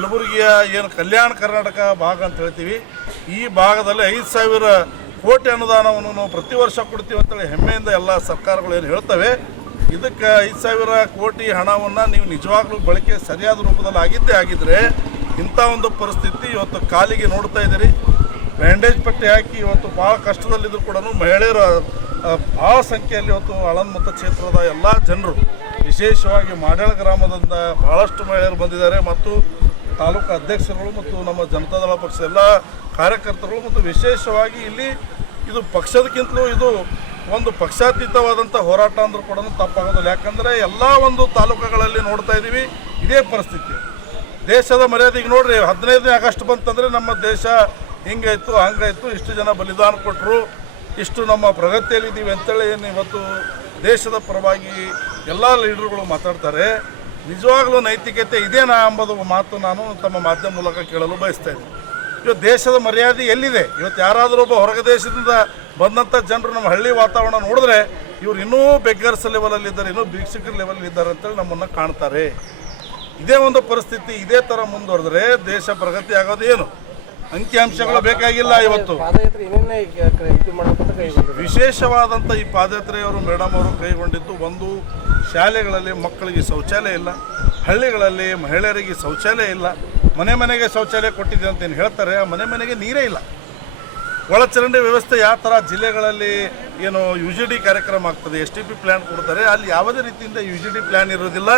ಕಲಬುರಗಿಯ ಏನು ಕಲ್ಯಾಣ ಕರ್ನಾಟಕ ಭಾಗ ಅಂತ ಹೇಳ್ತೀವಿ, ಈ ಭಾಗದಲ್ಲಿ 5,000 ಕೋಟಿ ಅನುದಾನವನ್ನು ನಾವು ಪ್ರತಿ ವರ್ಷ ಕೊಡ್ತೀವಿ ಅಂತೇಳಿ ಹೆಮ್ಮೆಯಿಂದ ಎಲ್ಲ ಸರ್ಕಾರಗಳು ಏನು ಹೇಳ್ತವೆ. ಇದಕ್ಕೆ 5,000 ಕೋಟಿ ಹಣವನ್ನು ನೀವು ನಿಜವಾಗ್ಲೂ ಬಳಕೆ ಸರಿಯಾದ ರೂಪದಲ್ಲಿ ಆಗಿದ್ದರೆ ಇಂಥ ಒಂದು ಪರಿಸ್ಥಿತಿ ಇವತ್ತು ಕಾಲಿಗೆ ನೋಡ್ತಾ ಇದ್ದೀರಿ. ಬ್ಯಾಂಡೇಜ್ ಪಟ್ಟಿ ಹಾಕಿ ಇವತ್ತು ಭಾಳ ಕಷ್ಟದಲ್ಲಿದ್ದರೂ ಕೂಡ ಮಹಿಳೆಯರು ಭಾಳ ಸಂಖ್ಯೆಯಲ್ಲಿ ಇವತ್ತು ಆಳಂದ ಮತಕ್ಷೇತ್ರದ ಎಲ್ಲ ಜನರು, ವಿಶೇಷವಾಗಿ ಮಾಡ್ಯಾಳ ಗ್ರಾಮದಿಂದ ಭಾಳಷ್ಟು ಮಹಿಳೆಯರು ಬಂದಿದ್ದಾರೆ ಮತ್ತು ತಾಲೂಕು ಅಧ್ಯಕ್ಷರುಗಳು ಮತ್ತು ನಮ್ಮ ಜನತಾದಳ ಪಕ್ಷದ ಎಲ್ಲ ಕಾರ್ಯಕರ್ತರುಗಳು ಮತ್ತು ವಿಶೇಷವಾಗಿ ಇಲ್ಲಿ ಇದು ಪಕ್ಷದಕ್ಕಿಂತಲೂ ಇದು ಒಂದು ಪಕ್ಷಾತೀತವಾದಂಥ ಹೋರಾಟ ಅಂದರೂ ಕೂಡ ತಪ್ಪಾಗೋದಿಲ್ಲ. ಯಾಕಂದರೆ ಎಲ್ಲ ಒಂದು ತಾಲೂಕುಗಳಲ್ಲಿ ನೋಡ್ತಾ ಇದ್ದೀವಿ ಇದೇ ಪರಿಸ್ಥಿತಿ. ದೇಶದ ಮರ್ಯಾದೆಗೆ ನೋಡ್ರಿ, 15ನೇ ಆಗಸ್ಟ್ ಬಂತಂದರೆ ನಮ್ಮ ದೇಶ ಹಿಂಗಾಯಿತು ಹಂಗಾಯಿತು, ಇಷ್ಟು ಜನ ಬಲಿದಾನ ಕೊಟ್ಟರು, ಇಷ್ಟು ನಮ್ಮ ಪ್ರಗತಿಯಲ್ಲಿದ್ದೀವಿ ಅಂತೇಳಿ ಏನು ಇವತ್ತು ದೇಶದ ಪರವಾಗಿ ಎಲ್ಲ ಲೀಡರ್ಗಳು ಮಾತಾಡ್ತಾರೆ. ನಿಜವಾಗ್ಲೂ ನೈತಿಕತೆ ಇದೇನಾ ಎಂಬುದು ಮಾತು ನಾನು ತಮ್ಮ ಮಾಧ್ಯಮ ಮೂಲಕ ಕೇಳಲು ಬಯಸ್ತಾ ಇದ್ದೀನಿ. ಇವತ್ತು ದೇಶದ ಮರ್ಯಾದೆ ಎಲ್ಲಿದೆ? ಇವತ್ತು ಯಾರಾದರೂ ಒಬ್ಬ ಹೊರಗ ದೇಶದಿಂದ ಬಂದಂಥ ಜನರು ನಮ್ಮ ಹಳ್ಳಿ ವಾತಾವರಣ ನೋಡಿದ್ರೆ ಇವ್ರು ಇನ್ನೂ ಬೆಗ್ಗರ್ಸ್ ಲೆವೆಲಲ್ಲಿದ್ದಾರೆ, ಇನ್ನೂ ಭಿಕ್ಷುಕರ ಲೆವೆಲಲ್ಲಿದ್ದಾರೆ ಅಂತೇಳಿ ನಮ್ಮನ್ನು ಕಾಣ್ತಾರೆ. ಇದೇ ಒಂದು ಪರಿಸ್ಥಿತಿ ಇದೇ ಥರ ಮುಂದುವರೆದ್ರೆ ದೇಶ ಪ್ರಗತಿ ಆಗೋದು ಏನು? ಅಂಕಿಅಂಶಗಳು ಬೇಕಾಗಿಲ್ಲ. ಇವತ್ತು ವಿಶೇಷವಾದಂಥ ಈ ಪಾದಯಾತ್ರೆಯವರು ಮೇಡಮ್ ಅವರು ಕೈಗೊಂಡಿದ್ದು, ಒಂದು ಶಾಲೆಗಳಲ್ಲಿ ಮಕ್ಕಳಿಗೆ ಶೌಚಾಲಯ ಇಲ್ಲ, ಹಳ್ಳಿಗಳಲ್ಲಿ ಮಹಿಳೆಯರಿಗೆ ಶೌಚಾಲಯ ಇಲ್ಲ, ಮನೆ ಮನೆಗೆ ಶೌಚಾಲಯ ಕೊಟ್ಟಿದೆ ಅಂತ ಏನು ಹೇಳ್ತಾರೆ, ಆ ಮನೆ ಮನೆಗೆ ನೀರೇ ಇಲ್ಲ. ಒಳಚರಂಡಿ ವ್ಯವಸ್ಥೆ ಯಾವ ಥರ ಜಿಲ್ಲೆಗಳಲ್ಲಿ ಏನು UGD ಕಾರ್ಯಕ್ರಮ ಆಗ್ತದೆ, STP ಪ್ಲ್ಯಾನ್ ಕೊಡ್ತಾರೆ, ಅಲ್ಲಿ ಯಾವುದೇ ರೀತಿಯಿಂದ UGD ಪ್ಲ್ಯಾನ್ ಇರೋದಿಲ್ಲ.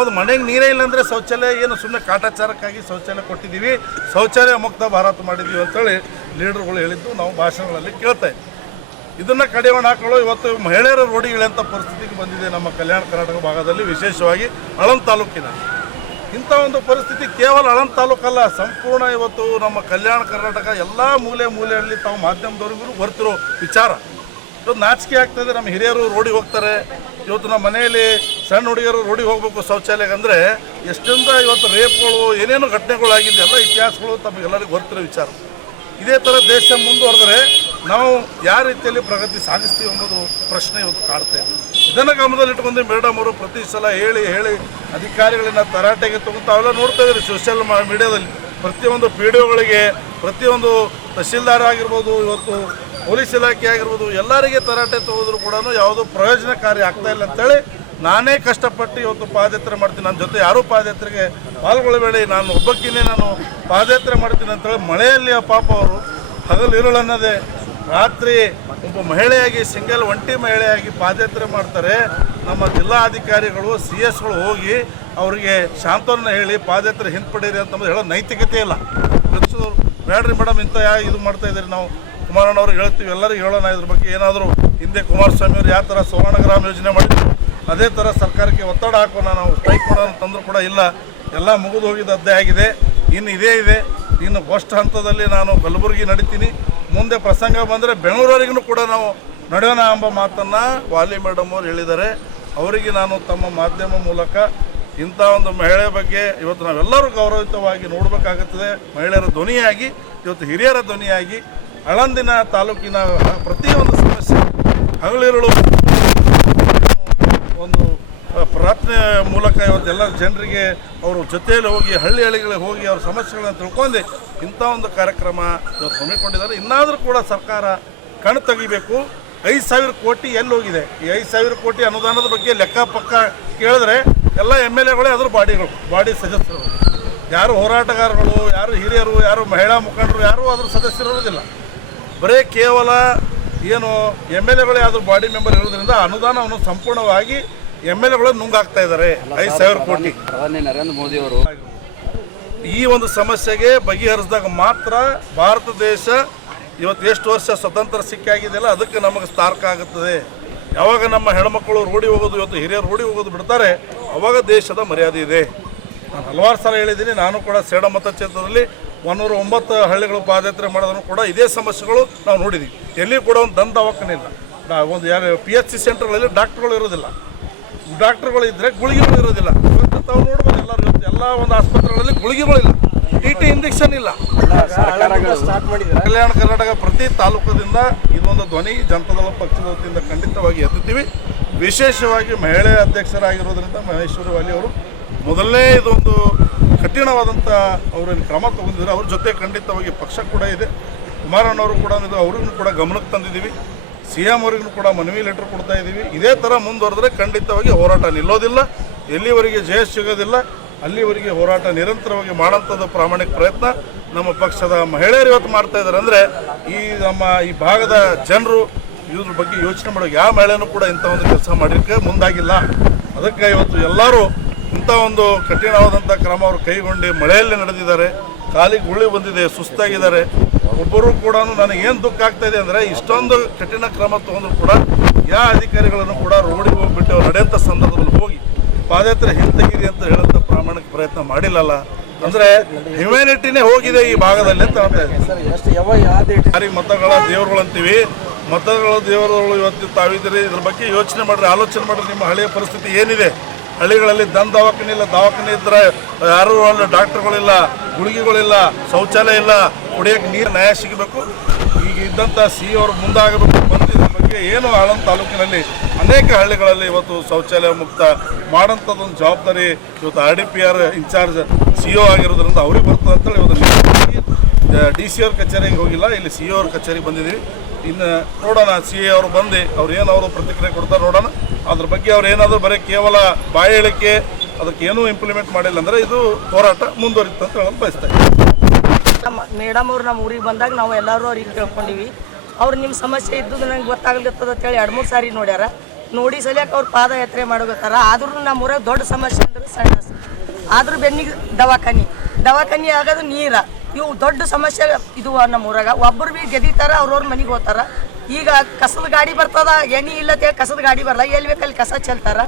ಒಂದು ಮನೆಗೆ ನೀರೇ ಇಲ್ಲ ಅಂದರೆ ಶೌಚಾಲಯ ಏನು ಸುಮ್ಮನೆ ಕಾಟಾಚಾರಕ್ಕಾಗಿ ಶೌಚಾಲಯ ಕೊಟ್ಟಿದ್ದೀವಿ, ಶೌಚಾಲಯ ಮುಕ್ತ ಭಾರತ ಮಾಡಿದ್ದೀವಿ ಅಂತೇಳಿ ಲೀಡರ್ಗಳು ಹೇಳಿದ್ದು ನಾವು ಭಾಷಣಗಳಲ್ಲಿ ಕೇಳ್ತಾ ಇದ್ದೀವಿ. ಇದನ್ನು ಕಡಿವಾಣ ಹಾಕೊಳ್ಳೋ ಇವತ್ತು ಮಹಿಳೆಯರ ರೋಡಿಗಳಂಥ ಪರಿಸ್ಥಿತಿಗೆ ಬಂದಿದೆ ನಮ್ಮ ಕಲ್ಯಾಣ ಕರ್ನಾಟಕ ಭಾಗದಲ್ಲಿ, ವಿಶೇಷವಾಗಿ ಆಳಂದ ತಾಲೂಕಿನ. ಇಂಥ ಒಂದು ಪರಿಸ್ಥಿತಿ ಕೇವಲ ಆಳಂದ ತಾಲೂಕಲ್ಲ, ಸಂಪೂರ್ಣ ಇವತ್ತು ನಮ್ಮ ಕಲ್ಯಾಣ ಕರ್ನಾಟಕ ಎಲ್ಲ ಮೂಲೆಯಲ್ಲಿ ತಾವು ಮಾಧ್ಯಮದವ್ರಿಗೂ ಬರ್ತಿರೋ ವಿಚಾರ. ಇವತ್ತು ನಾಚಿಕೆ ಆಗ್ತದೆ. ನಮ್ಮ ಹಿರಿಯರು ರೋಡಿಗೆ ಹೋಗ್ತಾರೆ, ಇವತ್ತು ನಮ್ಮ ಮನೆಯಲ್ಲಿ ಸಣ್ಣ ಹುಡುಗಿಯರು ರೋಡಿಗೆ ಹೋಗ್ಬೇಕು ಶೌಚಾಲಯಕ್ಕೆ ಅಂದರೆ ಎಷ್ಟೊಂದು ಇವತ್ತು ರೇಪ್ಗಳು ಏನೇನು ಘಟನೆಗಳಾಗಿದೆ, ಎಲ್ಲ ಇತಿಹಾಸಗಳು ತಮಗೆಲ್ಲರಿಗೂ ಗೊತ್ತಿರೋ ವಿಚಾರ. ಇದೇ ಥರ ದೇಶ ಮುಂದುವರೆದರೆ ನಾವು ಯಾವ ರೀತಿಯಲ್ಲಿ ಪ್ರಗತಿ ಸಾಗಿಸ್ತೀವಿ ಎಂಬುದು ಪ್ರಶ್ನೆ ಇವತ್ತು ಕಾಡ್ತಾ ಇದೆ. ಇದನ್ನು ಗಮನದಲ್ಲಿಟ್ಕೊಂಡು ಮೇಡಮ್ ಅವರು ಪ್ರತಿ ಸಲ ಹೇಳಿ ಅಧಿಕಾರಿಗಳನ್ನ ತರಾಟೆಗೆ ತಗೊಂಡು ತಾವೆಲ್ಲ ನೋಡ್ತಾ ಇದ್ದೀರಿ ಸೋಷಿಯಲ್ ಮೀಡಿಯಾದಲ್ಲಿ. ಪ್ರತಿಯೊಂದು PDOಗಳಿಗೆ, ಪ್ರತಿಯೊಂದು ತಹಶೀಲ್ದಾರ್ ಆಗಿರ್ಬೋದು, ಇವತ್ತು ಪೊಲೀಸ್ ಇಲಾಖೆ ಆಗಿರ್ಬೋದು, ಎಲ್ಲರಿಗೆ ತರಾಟೆ ತಗೋದ್ರು ಕೂಡ ಯಾವುದೂ ಪ್ರಯೋಜನಕಾರಿ ಆಗ್ತಾಯಿಲ್ಲ ಅಂತೇಳಿ ನಾನೇ ಕಷ್ಟಪಟ್ಟು ಇವತ್ತು ಪಾದಯಾತ್ರೆ ಮಾಡ್ತೀನಿ. ನನ್ನ ಜೊತೆ ಯಾರೂ ಪಾದಯಾತ್ರೆಗೆ ಪಾಲ್ಗೊಳ್ಳಬೇಡಿ, ನಾನು ಒಬ್ಬಕ್ಕಿನೇ ನಾನು ಪಾದಯಾತ್ರೆ ಮಾಡ್ತೀನಿ ಅಂತೇಳಿ ಮಳೆಯಲ್ಲಿ ಪಾಪ ಅವರು ಹಗಲು ಇರುಳನ್ನದೇ ರಾತ್ರಿ ಒಬ್ಬ ಮಹಿಳೆಯಾಗಿ ಒಂಟಿ ಮಹಿಳೆಯಾಗಿ ಪಾದಯಾತ್ರೆ ಮಾಡ್ತಾರೆ. ನಮ್ಮ ಜಿಲ್ಲಾಧಿಕಾರಿಗಳು CS ಗಳು ಹೋಗಿ ಅವರಿಗೆ ಸಾಂತ್ವನ ಹೇಳಿ ಪಾದಯಾತ್ರೆ ಹಿಂಪಡೀರಿ ಅಂತಂದ್ರೆ ಹೇಳೋ ನೈತಿಕತೆ ಇಲ್ಲ. ರಕ್ಷದವರು ಬೇಡ್ರಿ ಮೇಡಮ್ ಇಂಥ ಇದು ಮಾಡ್ತಾ ಇದ್ದೀರಿ, ನಾವು ಕುಮಾರಣ್ಣವ್ರಿಗೆ ಹೇಳ್ತೀವಿ, ಎಲ್ಲರಿಗೂ ಹೇಳೋಣ ಇದ್ರ ಬಗ್ಗೆ. ಏನಾದರೂ ಹಿಂದೆ ಕುಮಾರಸ್ವಾಮಿ ಅವರು ಯಾವ ಥರ ಸುವರ್ಣ ಗ್ರಾಮ ಯೋಜನೆ ಮಾಡಿದ್ರು ಅದೇ ಥರ ಸರ್ಕಾರಕ್ಕೆ ಒತ್ತಡ ಹಾಕೋಣ, ನಾವು ಸ್ಟ್ರೈಕ್ ಮಾಡೋಣ ಅಂತಂದ್ರೂ ಕೂಡ ಇಲ್ಲ. ಎಲ್ಲ ಮುಗಿದು ಹೋಗಿದ್ದು ಅಧ್ಯಾಯ ಆಗಿದೆ. ಇನ್ನು ಇದೇ ಇದೆ. ಇನ್ನು ಫಸ್ಟ್ ಹಂತದಲ್ಲಿ ನಾನು ಕಲಬುರಗಿ ನಡೀತೀನಿ, ಮುಂದೆ ಪ್ರಸಂಗ ಬಂದರೆ ಬೆಂಗಳೂರವರೆಗೂ ಕೂಡ ನಾವು ನಡೆಯೋಣ ಎಂಬ ಮಾತನ್ನು ವಾಲಿ ಮೇಡಮ್ ಅವರು ಹೇಳಿದ್ದಾರೆ. ಅವರಿಗೆ ನಾನು ತಮ್ಮ ಮಾಧ್ಯಮ ಮೂಲಕ ಇಂಥ ಒಂದು ಮಹಿಳೆ ಬಗ್ಗೆ ಇವತ್ತು ನಾವೆಲ್ಲರೂ ಗೌರವಯುತವಾಗಿ ನೋಡಬೇಕಾಗುತ್ತದೆ. ಮಹಿಳೆಯರ ಧ್ವನಿಯಾಗಿ, ಇವತ್ತು ಹಿರಿಯರ ಧ್ವನಿಯಾಗಿ ಆಳಂದಿನ ತಾಲೂಕಿನ ಪ್ರತಿಯೊಂದು ಸಮಸ್ಯೆ ಹಗಲಿರುಳು ಒಂದು ಪ್ರಾರ್ಥನೆ ಮೂಲಕ ಇವತ್ತೆಲ್ಲ ಜನರಿಗೆ ಅವರು ಜೊತೆಯಲ್ಲಿ ಹೋಗಿ ಹಳ್ಳಿಗಳಿಗೆ ಹೋಗಿ ಅವ್ರ ಸಮಸ್ಯೆಗಳನ್ನು ತಿಳ್ಕೊಂಡು ಇಂಥ ಒಂದು ಕಾರ್ಯಕ್ರಮ ಇವತ್ತು ಹಮ್ಮಿಕೊಂಡಿದ್ದಾರೆ. ಇನ್ನಾದರೂ ಕೂಡ ಸರ್ಕಾರ ಕಣ್ಣು ತೆಗಿಬೇಕು. 5,000 ಕೋಟಿ ಎಲ್ಲಿ ಹೋಗಿದೆ? ಈ 5,000 ಕೋಟಿ ಅನುದಾನದ ಬಗ್ಗೆ ಲೆಕ್ಕ ಪಕ್ಕ ಕೇಳಿದ್ರೆ ಎಲ್ಲ MLAಗಳೇ ಅದ್ರ ಬಾಡಿ ಸದಸ್ಯರು, ಯಾರು ಹೋರಾಟಗಾರಗಳು, ಯಾರು ಹಿರಿಯರು, ಯಾರು ಮಹಿಳಾ ಮುಖಂಡರು, ಯಾರೂ ಅದ್ರ ಸದಸ್ಯರಿರೋದಿಲ್ಲ. ಬರೀ ಕೇವಲ ಏನು MLAಗಳೇ ಅದ್ರ ಬಾಡಿ ಮೆಂಬರ್ ಇರೋದ್ರಿಂದ ಅನುದಾನವನ್ನು ಸಂಪೂರ್ಣವಾಗಿ MLAಗಳು ನುಂಗಾಗ್ತಾ ಇದ್ದಾರೆ. 5,000 ಕೋಟಿ ಪ್ರಧಾನಿ ನರೇಂದ್ರ ಮೋದಿ ಅವರು ಈ ಒಂದು ಸಮಸ್ಯೆಗೆ ಬಗೆಹರಿಸಿದಾಗ ಮಾತ್ರ ಭಾರತ ದೇಶ ಇವತ್ತು ಎಷ್ಟು ವರ್ಷ ಸ್ವತಂತ್ರ ಸಿಕ್ಕಾಗಿದೆಯಲ್ಲ ಅದಕ್ಕೆ ನಮಗೆ ಸ್ತಾರ್ಕ ಆಗುತ್ತದೆ. ಯಾವಾಗ ನಮ್ಮ ಹೆಣ್ಮಕ್ಕಳು ರೋಡಿ ಹೋಗೋದು, ಇವತ್ತು ಹಿರಿಯರು ರೋಡಿ ಹೋಗೋದು ಬಿಡ್ತಾರೆ, ಅವಾಗ ದೇಶದ ಮರ್ಯಾದೆ ಇದೆ. ನಾನು ಹಲವಾರು ಸಲ ಹೇಳಿದ್ದೀನಿ. ನಾನು ಕೂಡ ಸೇಡ ಮತಕ್ಷೇತ್ರದಲ್ಲಿ 109 ಹಳ್ಳಿಗಳು ಪಾದಯಾತ್ರೆ ಮಾಡೋದನ್ನು ಕೂಡ ಇದೇ ಸಮಸ್ಯೆಗಳು ನಾವು ನೋಡಿದ್ದೀವಿ. ಎಲ್ಲಿ ಕೂಡ ಒಂದು ದಂತ ದವಾಖಾನೆ ಇಲ್ಲ, ಒಂದು ಯಾರು PHC ಸೆಂಟರ್ಗಳಲ್ಲಿ ಡಾಕ್ಟ್ರುಗಳು ಇರೋದಿಲ್ಲ, ಡಾಕ್ಟ್ರುಗಳು ಇದ್ದರೆ ಗುಳಿಗೆಗಳು ಇರೋದಿಲ್ಲ. ಇವತ್ತು ತಾವು ನೋಡ್ಬೋದು ಎಲ್ಲರೂ, ಇವತ್ತು ಎಲ್ಲ ಒಂದು ಆಸ್ಪತ್ರೆಗಳಲ್ಲಿ ಗುಳಿಗೆಗಳಿಲ್ಲ, TT ಇಂಜೆಕ್ಷನ್ ಇಲ್ಲ. ಕಲ್ಯಾಣ ಕರ್ನಾಟಕ ಪ್ರತಿ ತಾಲೂಕದಿಂದ ಇದೊಂದು ಧ್ವನಿ ಜನತಾದಳ ಪಕ್ಷದ ವತಿಯಿಂದ ಖಂಡಿತವಾಗಿ ಎತ್ತುತ್ತೀವಿ. ವಿಶೇಷವಾಗಿ ಮಹಿಳೆ ಅಧ್ಯಕ್ಷರಾಗಿರೋದ್ರಿಂದ ಮಹೇಶ್ವರಿ ವಾಲಿ ಅವರು ಮೊದಲನೇ ಇದೊಂದು ಕಠಿಣವಾದಂಥ ಅವರೇನು ಕ್ರಮ ತಗೊಂಡಿದ್ದಾರೆ. ಅವ್ರ ಜೊತೆ ಖಂಡಿತವಾಗಿ ಪಕ್ಷ ಕೂಡ ಇದೆ. ಕುಮಾರಣ್ಣವರು ಕೂಡ ಅವ್ರಿಗೂ ಕೂಡ ಗಮನಕ್ಕೆ ತಂದಿದ್ದೀವಿ. CM ಅವ್ರಿಗೂ ಕೂಡ ಮನವಿ ಲೆಟರ್ ಕೊಡ್ತಾ ಇದ್ದೀವಿ. ಇದೇ ಥರ ಮುಂದುವರೆದ್ರೆ ಖಂಡಿತವಾಗಿ ಹೋರಾಟ ನಿಲ್ಲೋದಿಲ್ಲ. ಎಲ್ಲಿವರೆಗೆ ಜಯ ಸಿಗೋದಿಲ್ಲ ಅಲ್ಲಿವರೆಗೆ ಹೋರಾಟ ನಿರಂತರವಾಗಿ ಮಾಡೋಂಥದ್ದು ಪ್ರಾಮಾಣಿಕ ಪ್ರಯತ್ನ ನಮ್ಮ ಪಕ್ಷದ ಮಹಿಳೆಯರು ಇವತ್ತು ಮಾಡ್ತಾ ಇದ್ದಾರೆ. ಅಂದರೆ ನಮ್ಮ ಈ ಭಾಗದ ಜನರು ಇದ್ರ ಬಗ್ಗೆ ಯೋಚನೆ ಮಾಡೋ ಯಾವ ಮಹಿಳೆಯೂ ಕೂಡ ಇಂಥ ಒಂದು ಕೆಲಸ ಮಾಡಲಿಕ್ಕೆ ಮುಂದಾಗಿಲ್ಲ. ಅದಕ್ಕೆ ಇವತ್ತು ಎಲ್ಲರೂ ಇಂಥ ಒಂದು ಕಠಿಣವಾದಂಥ ಕ್ರಮ ಅವರು ಕೈಗೊಂಡು ಮಳೆಯಲ್ಲಿ ನಡೆದಿದ್ದಾರೆ. ಕಾಲಿಗೆ ಗುಳಿ ಬಂದಿದೆ, ಸುಸ್ತಾಗಿದ್ದಾರೆ. ಒಬ್ಬರು ಕೂಡ ನನಗೇನು ದುಃಖ ಆಗ್ತಾ ಇದೆ ಅಂದರೆ ಇಷ್ಟೊಂದು ಕಠಿಣ ಕ್ರಮ ತೊಗೊಂಡ್ರು ಕೂಡ ಯಾವ ಅಧಿಕಾರಿಗಳನ್ನು ಕೂಡ ರೋಡಿಗೆ ಹೋಗ್ಬಿಟ್ಟು ನಡೆಯೋಂಥ ಸಂದರ್ಭದಲ್ಲಿ ಹೋಗಿ ಪಾದಯಾತ್ರೆ ಹಿಂತೆಗಿದೆ ಅಂತ ಹೇಳೋಂಥ ಪ್ರಾಮಾಣಿಕ ಪ್ರಯತ್ನ ಮಾಡಿಲ್ಲಲ್ಲ. ಅಂದರೆ ಹ್ಯುಮ್ಯಾನಿಟಿನೇ ಹೋಗಿದೆ ಈ ಭಾಗದಲ್ಲಿ ಅಂತ ಹೇಳ್ತಾ ಇದ್ದೀನಿ. ಯಾರಿಗೆ ಮತಗಳ ದೇವರುಗಳು ಅಂತೀವಿ, ಮತಗಳ ದೇವರುಗಳು ಇವತ್ತು ತಾವಿದ್ದೀರಿ. ಇದ್ರ ಬಗ್ಗೆ ಯೋಚನೆ ಮಾಡಿರಿ, ಆಲೋಚನೆ ಮಾಡಿರಿ. ನಿಮ್ಮ ಹಳೆಯ ಪರಿಸ್ಥಿತಿ ಏನಿದೆ? ಹಳ್ಳಿಗಳಲ್ಲಿ ದವಾಖಾನೆ ಇಲ್ಲ, ದವಾಖಾನೆ ಇದ್ದರೆ ಯಾರೂ ಅಲ್ಲಿ ಡಾಕ್ಟರ್ಗಳಿಲ್ಲ, ಗುಳಿಗೆಗಳಿಲ್ಲ, ಶೌಚಾಲಯ ಇಲ್ಲ, ಕುಡಿಯೋಕ್ಕೆ ನೀರು ನ್ಯಾಯ ಸಿಗಬೇಕು. ಈಗ ಇದ್ದಂಥ CEO ಅವರು ಮುಂದಾಗಬೇಕು. ಬಂದಿದ್ರ ಬಗ್ಗೆ ಏನು ಆಳಂದ ತಾಲೂಕಿನಲ್ಲಿ ಅನೇಕ ಹಳ್ಳಿಗಳಲ್ಲಿ ಇವತ್ತು ಶೌಚಾಲಯ ಮುಕ್ತ ಮಾಡೋಂಥದ್ದೊಂದು ಜವಾಬ್ದಾರಿ ಇವತ್ತು RDPR ಇನ್ಚಾರ್ಜ್ CEO ಆಗಿರೋದ್ರಿಂದ ಅವ್ರಿಗೆ ಬರ್ತದೆ ಅಂತೇಳಿ ಇವತ್ತು DC ಅವ್ರ ಕಚೇರಿಗೆ ಹೋಗಿಲ್ಲ, ಇಲ್ಲಿ CEO ಅವ್ರ ಕಚೇರಿಗೆ ಬಂದಿದ್ದೀವಿ. ಇನ್ನು ನೋಡೋಣ CA ಅವರು ಬಂದು ಅವ್ರು ಏನವರು ಪ್ರತಿಕ್ರಿಯೆ ಕೊಡ್ತಾರೆ ನೋಡೋಣ. ಅದ್ರ ಬಗ್ಗೆ ಅವ್ರು ಏನಾದರೂ ಬರೀ ಕೇವಲ ಬಾಯಿ ಹೇಳಿಕೆ ಅದಕ್ಕೇನೂ ಇಂಪ್ಲಿಮೆಂಟ್ ಮಾಡಿಲ್ಲ ಅಂದರೆ ಇದು ಹೋರಾಟ ಮುಂದುವರಿತು ಅಂತ ಹೇಳೋದು ಬಯಸ್ತಾ ಇದ್ದೀನಿ. ಮೇಡಮ್ ಅವ್ರು ನಮ್ಮ ಊರಿಗೆ ಬಂದಾಗ ನಾವು ಎಲ್ಲರೂ ಅವ್ರಿಗೆ ಕೇಳ್ಕೊಂಡಿವಿ. ಅವ್ರು ನಿಮ್ಮ ಸಮಸ್ಯೆ ಇದ್ದು ನನಗೆ ಗೊತ್ತಾಗ್ಲಿತ್ತದ ಅಂತೇಳಿ 2-3 ಸಾರಿ ನೋಡ್ಯಾರ. ನೋಡಿ ಸಲಿಯಕ್ಕೆ ಅವ್ರು ಪಾದಯಾತ್ರೆ ಮಾಡೋಗತ್ತಾರ. ಆದ್ರೂ ನಮ್ಮ ಊರಾಗ ದೊಡ್ಡ ಸಮಸ್ಯೆ ಅಂದ್ರೆ ಸಣ್ಣ, ಆದ್ರೂ ಬೆನ್ನಿಗೆ ದವಾಖಾನಿ ಆಗೋದು ನೀರ. ಇವು ದೊಡ್ಡ ಸಮಸ್ಯೆ ಇದು ನಮ್ಮ ಊರಾಗ. ಒಬ್ಬರು ಭೀ ಗೆದಿತಾರ, ಅವ್ರವ್ರ ಮನೆಗೆ ಹೋಗ್ತಾರ. ಈಗ ಕಸದ ಗಾಡಿ ಬರ್ತದ, ಎಣ್ಣೆ ಇಲ್ಲತ್ತೆ ಕಸದ ಗಾಡಿ ಬರಲ್ಲ, ಎಲ್ಲಿ ಬೇಕಲ್ಲಿ ಕಸ ಚೆಲ್ತಾರ.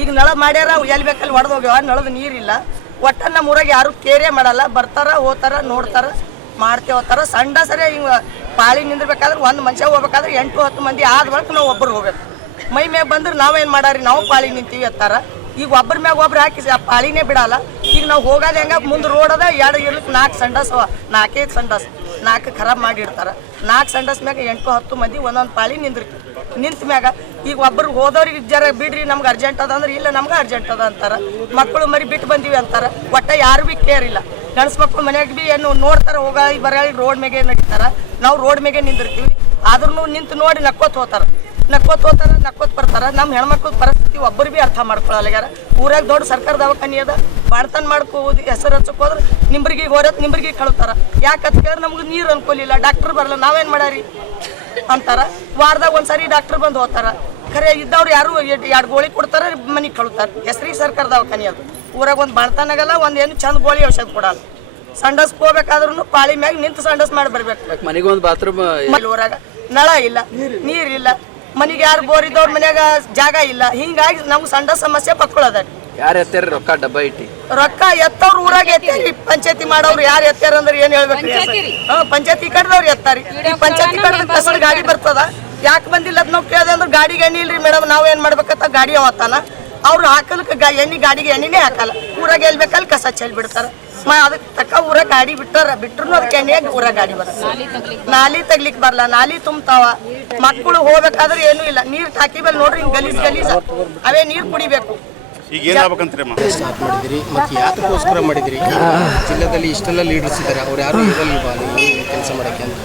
ಈಗ ನಳ ಮಾಡ್ಯಾರ, ಎಲ್ಲಿ ಬೇಕಲ್ಲಿ ಒಡೆದು ಹೋಗ್ಯಾವ, ನಳದ ನೀರಿಲ್ಲ. ಒಟ್ಟ ನಮ್ಮ ಊರಾಗ ಯಾರು ಕೇರೇ ಮಾಡಲ್ಲ. ಬರ್ತಾರ, ಹೋಗ್ತಾರ, ನೋಡ್ತಾರ, ಮಾಡ್ತೇ ಹೋಗ್ತಾರ. ಸಣ್ಣ ಸರಿ ಹಿಂಗೆ ಪಾಳಿ ನಿಂದಿರ್ಬೇಕಾದ್ರೆ ಒಂದು ಮನುಷ್ಯ ಹೋಗ್ಬೇಕಾದ್ರೆ 8-10 ಮಂದಿ ಆದ ಬಳಿಕ ನಾವು ಒಬ್ಬರು ಹೋಗ್ಬೇಕು. ಮೈ ಮ್ಯಾಗ ಬಂದ್ರೆ ನಾವೇನು ಮಾಡಾರಿ, ನಾವು ಪಾಳಿ ನಿಂತೀವಿ ಅಂತಾರ. ಈಗ ಒಬ್ಬರ ಮ್ಯಾಗ ಒಬ್ರು ಹಾಕಿ ಆ ಪಾಳಿನೇ ಬಿಡಲ್ಲ. ಈಗ ನಾವು ಹೋಗೋದು ಹೆಂಗೆ, ಮುಂದೆ ರೋಡ್ ಅದ, 2 ಇರ್ಲಿಕ್ಕೆ 4 ಸಂಡಾಸ್ ಅವ, 4 ಸಂಡಾಸ್ 4 ಖರಾಬ್ ಮಾಡಿರ್ತಾರೆ. 4 ಸಂಡಾಸ್ ಮ್ಯಾಗ 8-10 ಮಂದಿ ಒಂದೊಂದು ಪಾಳಿ ನಿಂತ ಮ್ಯಾಗ ಈಗ ಒಬ್ಬರು ಹೋದವ್ರಿಗೆ ಜರ ಬಿಡ್ರಿ ನಮ್ಗೆ ಅರ್ಜೆಂಟ್ ಅದ ಅಂದ್ರೆ ಇಲ್ಲ ನಮ್ಗೆ ಅರ್ಜೆಂಟ್ ಅದ ಅಂತಾರೆ. ಮಕ್ಕಳು ಮರಿ ಬಿಟ್ಟು ಬಂದೀವಿ ಅಂತಾರೆ. ಒಟ್ಟ ಯಾರು ಭೀ ಕೇರ್ ಇಲ್ಲ. ಗಂಡ್ಸ್ ಮಕ್ಕಳು ಮನೆಯಾಗ ಭೀ ಏನು ನೋಡ್ತಾರೆ, ಹೋಗಿ ಬರೀ ರೋಡ್ ಮೇಗೆ ನಡೀತಾರೆ. ನಾವು ರೋಡ್ ಮೇಗೆ ನಿಂದಿರ್ತೀವಿ. ಆದ್ರೂ ನಿಂತು ನೋಡಿ ನಕ್ಕೋತ್ ಹೋಗ್ತಾರೆ, ನಕ್ಕೋತ್ ಬರ್ತಾರೆ. ನಮ್ಮ ಹೆಣ್ಮಕ್ಳ ಪರಿಸ್ಥಿತಿ ಒಬ್ಬರು ಭೀ ಅರ್ಥ ಮಾಡ್ಕೊಳ್ಳಲ್ಲ. ಊರಾಗ ದೊಡ್ಡ ಸರ್ಕಾರ ದವಾಖಾನೆ ಅದ, ಬಾಣ್ತನ ಮಾಡ್ಕೋದು ಹೆಸರು ಹಚ್ಚಕ್ಕೆ ಹೋದ್ರೆ ನಿಂಬರ್ಗಿ ಕಳ್ತಾರ. ಯಾಕೆ ಅಂತ ಕೇಳಿದ್ರೆ ನಮ್ಗೆ ನೀರು ಅನ್ಕೊಲಿಲ್ಲ, ಡಾಕ್ಟರ್ ಬರಲ್ಲ, ನಾವೇನು ಮಾಡಾರಿ ಅಂತಾರ. ವಾರದಾಗ ಒಂದ್ಸರಿ ಡಾಕ್ಟರ್ ಬಂದು ಹೋಗ್ತಾರ. ಖರೆ ಇದ್ದವ್ರು ಯಾರು 2 ಗೋಳಿ ಕೊಡ್ತಾರೆ, ಮನೆಗೆ ಕಳ್ತಾರೆ. ಹೆಸರಿಗೆ ಸರ್ಕಾರ ದವಾಖಾನೆ ಅದು. ಊರಾಗ ಒಂದು ಬಾಣ್ತನಾಗಲ್ಲ, ಏನು ಚಂದ ಗೋಳಿ ಔಷಧ ಕೊಡಲ್ಲ. ಸಂಡಸ್ ಹೋಗ್ಬೇಕಾದ್ರೂ ಪಾಳಿ ಮ್ಯಾಗ ನಿಂತು ಸಂಡಸ್ ಮಾಡಿ ಬರ್ಬೇಕು. ಮನೆಗೊಂದು ಬಾತ್ರೂಮ್ ಊರಾಗ ನಳ ಇಲ್ಲ, ನೀರಿಲ್ಲ. ಮನೆಗೆ ಯಾರು ಬೋರ್ ಇದ್ದವ್ರ ಮನ್ಯಾಗ ಜಾಗ ಇಲ್ಲ. ಹಿಂಗಾಗಿ ನಮ್ಗೆ ಸಣ್ಣ ಸಮಸ್ಯೆ ಪಕ್ಕೊಳ್ಳೋದ. ಯಾರು ಎತ್ತಾರ ರೊಕ್ಕ ಡಬ್ಬ ಇಟ್ಟಿ ರೊಕ್ಕ ಎತ್ತವ್ರು ಊರಾಗ ಎತ್ತಾರಿ. ಪಂಚಾಯತಿ ಮಾಡೋರು ಯಾರು ಎತ್ತಾರ ಅಂದ್ರೆ ಏನ್ ಹೇಳ್ಬೇಕ್ರಿ? ಪಂಚಾಯತಿ ಕಡ್ದವ್ರು ಎತ್ತಾರಿ. ಈ ಪಂಚಾಯತಿ ಕಡ್ದ ಕಸದ ಗಾಡಿ ಬರ್ತದ, ಯಾಕೆ ಬಂದಿಲ್ಲ ಅದ್ ನಾವು ಕೇಳಿದೆ ಅಂದ್ರೆ ಗಾಡಿಗೆ ಎಣ್ಣೆ ಇಲ್ರಿ ಮೇಡಮ್, ನಾವ್ ಏನ್ ಮಾಡ್ಬೇಕಂತ ಗಾಡಿ ಅವತ್ತಾನ ಅವ್ರು ಹಾಕಲ್ಕ ಗಾಡಿಗೆ ಎಣ್ಣೆನೇ ಹಾಕಲ್ಲ. ಊರಾಗ ಎಲ್ಲಿ ಬೇಕಲ್ಲಿ ಕಸ ಚೆಲ್ಲಿ ಬಿಡ್ತಾರ. ಅದಕ್ಕೆ ತಕ್ಕ ಊರಾಗ ಗಾಡಿ ಬಿಟ್ರು ಅದಕ್ಕೆ ಎಣ್ಣೆಯಾಗ ಊರಾಗ ಗಾಡಿ ಬರ್ತದೆ. ನಾಲಿ ತೆಗ್ಲಿಕ್ ಬರಲ್ಲ, ನಾಲಿ ತುಂಬ್ತಾವ. ಮಕ್ಕಳು ಹೋಗ್ಬೇಕಾದ್ರೆ ಏನೂ ಇಲ್ಲ. ನೀರ್ ಟಾಕಿ ಮೇಲೆ ನೋಡ್ರಿ ಹಿಂಗ್ ಗಲೀಜ್ ಅವೇ ನೀರ್ ಕುಡಿಬೇಕು. ಸ್ಟಾರ್ಟ್ ಮಾಡಿದಿರಿ ಮತ್ತು ಯಾತಕ್ಕೋಸ್ಕರ ಮಾಡಿದಿರಿ? ಜಿಲ್ಲೆದಲ್ಲಿ ಇಷ್ಟೆಲ್ಲ ಲೀಡರ್ಸ್ ಇದ್ದಾರೆ, ಅವ್ರು ಯಾರು ಕೆಲಸ ಮಾಡಕ್ಕೆ ಅಂತ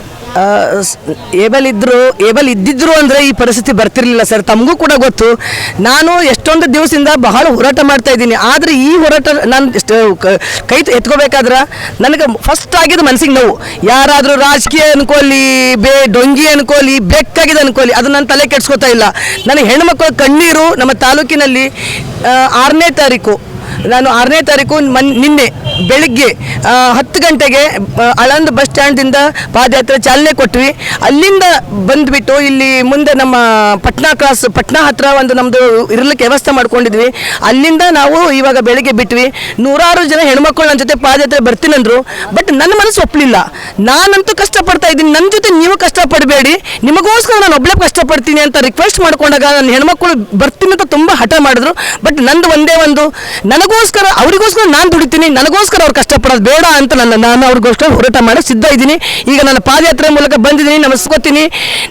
ಏಬಲ್ ಇದ್ದಿದ್ರು ಅಂದರೆ ಈ ಪರಿಸ್ಥಿತಿ ಬರ್ತಿರ್ಲಿಲ್ಲ ಸರ್. ತಮಗೂ ಕೂಡ ಗೊತ್ತು. ನಾನು ಎಷ್ಟೊಂದು ದಿವಸದಿಂದ ಬಹಳ ಹೋರಾಟ ಮಾಡ್ತಾ ಇದ್ದೀನಿ. ಆದರೆ ಈ ಹೋರಾಟ ನಾನು ಕೈ ಎತ್ಕೋಬೇಕಾದ್ರೆ ನನಗೆ ಫಸ್ಟ್ ಆಗಿದ್ದು ಮನಸ್ಸಿಗೆ ನೋವು. ಯಾರಾದರೂ ರಾಜಕೀಯ ಅನ್ಕೊಳ್ಳಿ, ಡೊಂಗಿ ಅನ್ಕೊಳ್ಳಿ, ಬೆಕ್ಕಾಗಿದೆ ಅನ್ಕೊಳ್ಳಿ, ಅದು ನನ್ನ ತಲೆ ಕೆಡ್ಸ್ಕೊತಾ ಇಲ್ಲ. ನನಗೆ ಹೆಣ್ಮಕ್ಳ ಕಣ್ಣೀರು ನಮ್ಮ ತಾಲೂಕಿನಲ್ಲಿ 6ನೇ ತಾರೀಕು ನಿನ್ನೆ ಬೆಳಿಗ್ಗೆ 10 ಗಂಟೆಗೆ ಆಳಂದ ಬಸ್ ಸ್ಟ್ಯಾಂಡಿಂದ ಪಾದಯಾತ್ರೆ ಚಾಲನೆ ಕೊಟ್ವಿ. ಅಲ್ಲಿಂದ ಬಂದುಬಿಟ್ಟು ಇಲ್ಲಿ ಮುಂದೆ ನಮ್ಮ ಪಟ್ನಾ ಹತ್ರ ಒಂದು ನಮ್ಮದು ಇರಲಿಕ್ಕೆ ವ್ಯವಸ್ಥೆ ಮಾಡ್ಕೊಂಡಿದ್ವಿ. ಅಲ್ಲಿಂದ ನಾವು ಇವಾಗ ಬೆಳಿಗ್ಗೆ ಬಿಟ್ವಿ. 100 ಜನ ಹೆಣ್ಮಕ್ಳು ನನ್ನ ಜೊತೆ ಪಾದಯಾತ್ರೆ ಬರ್ತೀನಂದ್ರು. ಬಟ್ ನನ್ನ ಮನಸ್ಸು ಒಪ್ಪಲಿಲ್ಲ. ನಾನಂತೂ ಕಷ್ಟಪಡ್ತಾ ಇದ್ದೀನಿ, ನನ್ನ ಜೊತೆ ನೀವು ಕಷ್ಟಪಡಬೇಡಿ, ನಿಮಗೋಸ್ಕರ ನಾನು ಒಬ್ಬಳೇ ಕಷ್ಟಪಡ್ತೀನಿ ಅಂತ ರಿಕ್ವೆಸ್ಟ್ ಮಾಡ್ಕೊಂಡಾಗ ನನ್ನ ಹೆಣ್ಮಕ್ಳು ಬರ್ತೀನಿ ಅಂತ ತುಂಬ ಹಠ ಮಾಡಿದ್ರು. ಬಟ್ ನಂದು ಒಂದೇ ಒಂದು, ನನಗೋಸ್ಕರ ಅವರಿಗೋಸ್ಕರ ನಾನು ದುಡಿತೀನಿ, ನನಗೋಸ್ಕರ ನಮಗೋಸ್ಕರ ಅವ್ರು ಕಷ್ಟಪಡೋದು ಬೇಡ ಅಂತ ನಾನು ಅವ್ರಿಗೋಸ್ಕರ ಹೋರಾಟ ಮಾಡಕ್ಕೆ ಸಿದ್ಧ ಇದ್ದೀನಿ. ಈಗ ನಾನು ಪಾದಯಾತ್ರೆ ಮೂಲಕ ಬಂದಿದ್ದೀನಿ, ನಮಸ್ಕೋತೀನಿ.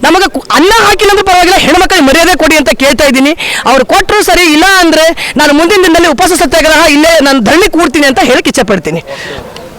ನಮಗೆ ಅನ್ನ ಹಾಕಿಲ್ಲ ಅಂದ್ರೆ ಪರವಾಗಿಲ್ಲ, ಹೆಣ್ಮಕ್ಳಿಗೆ ಮರ್ಯಾದೆ ಕೊಡಿ ಅಂತ ಕೇಳ್ತಾ ಇದ್ದೀನಿ. ಅವ್ರು ಕೊಟ್ಟರು ಸರಿ, ಇಲ್ಲ ಅಂದರೆ ನಾನು ಮುಂದಿನ ದಿನದಲ್ಲಿ ಉಪವಾಸ ಸತ್ಯಾಗ್ರಹ ಇಲ್ಲೇ ನಾನು ಧರಣಿ ಕೂಡ್ತೀನಿ ಅಂತ ಹೇಳಕ್ಕೆ ಇಚ್ಛೆ ಪಡ್ತೀನಿ.